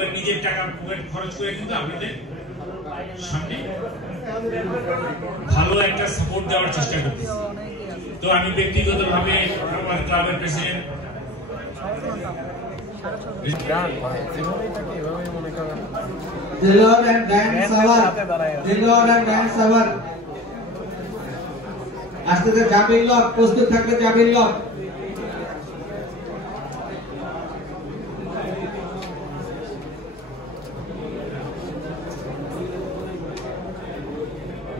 করে নিজের টাকা পকেট খরচ করে কিন্তু আপনাদের সামনে ভালো একটা সাপোর্ট দেওয়ার চেষ্টা করতেছি। তো আমি ব্যক্তিগতভাবে আমার ক্লাবের প্রেসিডেন্ট আসতে জাবির লক প্রস্তুত থাকবে, জাবির লক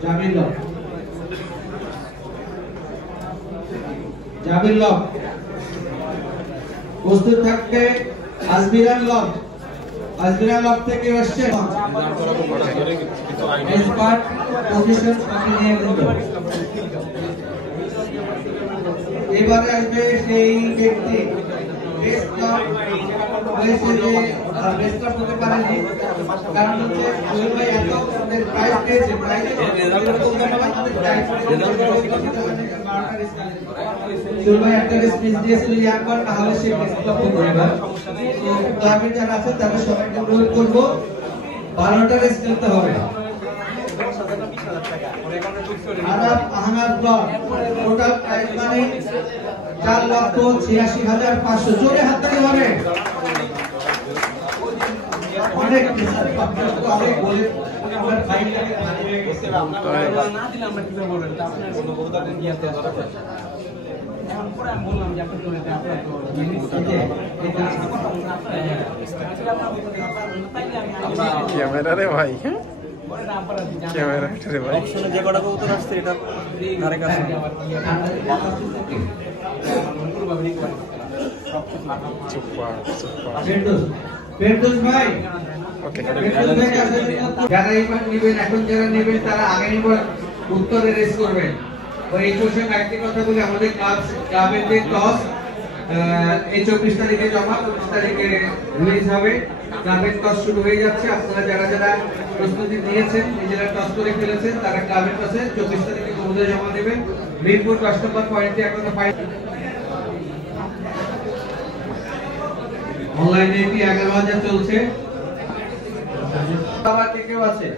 জাবির লক জাবির লক প্রস্তুত থাকবে, আজমিরান লক আজমিরান লক থেকে আসছে এক্সপার্ট পজিশন সাথে নিয়ে বলতো। এবারে আসবে সেই ব্যক্তি বেস্ট লক হয়েছে যে বেস্ট লক হতে পারেনি, কারণ হচ্ছে ওই ভাই এত প্রাইজ পেয়েছে, প্রাইজে রেজাল্ট করতে হবে, রেজাল্ট ভাই একটা স্পিচ দিয়েছিল একবার, তাহলে সে বেস্ট লক হতে পারবে। তো ক্লাবের যারা আছে তাদের সবাইকে অনুরোধ করব 12টা রেস খেলতে হবে। আদাব Ahmed block total prize money 4,86,500। জোরে হাততালি হবে। অনেক অনেক বলে আমার ফাইলটাকে ভারী হয়ে গেছে, আপনারা না দিলে আমরা কিভাবে বলবেন? আপনারা কোনো বলতারেন কি আছে দরকার? এখন পরে আমি বললাম যে আপনি তো এটা আপনার তো ক্যামেরা রে ভাই, ক্যামেরা রে ভাই, অপশনে যে কটা কবুতর আসছে এটা ধারে কাছে ফেরদৌস ভাই, ওকে যারা এই পার্ট নেবেন, এখন যারা নেবেন তারা আগামী উত্তরে রেস করবেন। ওই 21 আরেকটি কথা বলি, আমাদের ক্লাবের যে টস এই 24 তারিখে জমা, 25 তারিখে রিলিজ হবে। ক্লাবের টস শুরু হয়ে যাচ্ছে। আপনারা যারা যারা প্রস্তুতি নিয়েছেন, নিজেরা টস করে ফেলেছেন, তারা ক্লাবের টসে 24 তারিখে কবুতর জমা দেবেন। মিরপুর 10 নম্বর পয়েন্টে এখনো অনলাইনে কি 11,000 চলছে। আবার কেউ আছে?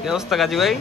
কি অবস্থা গাজী ভাই?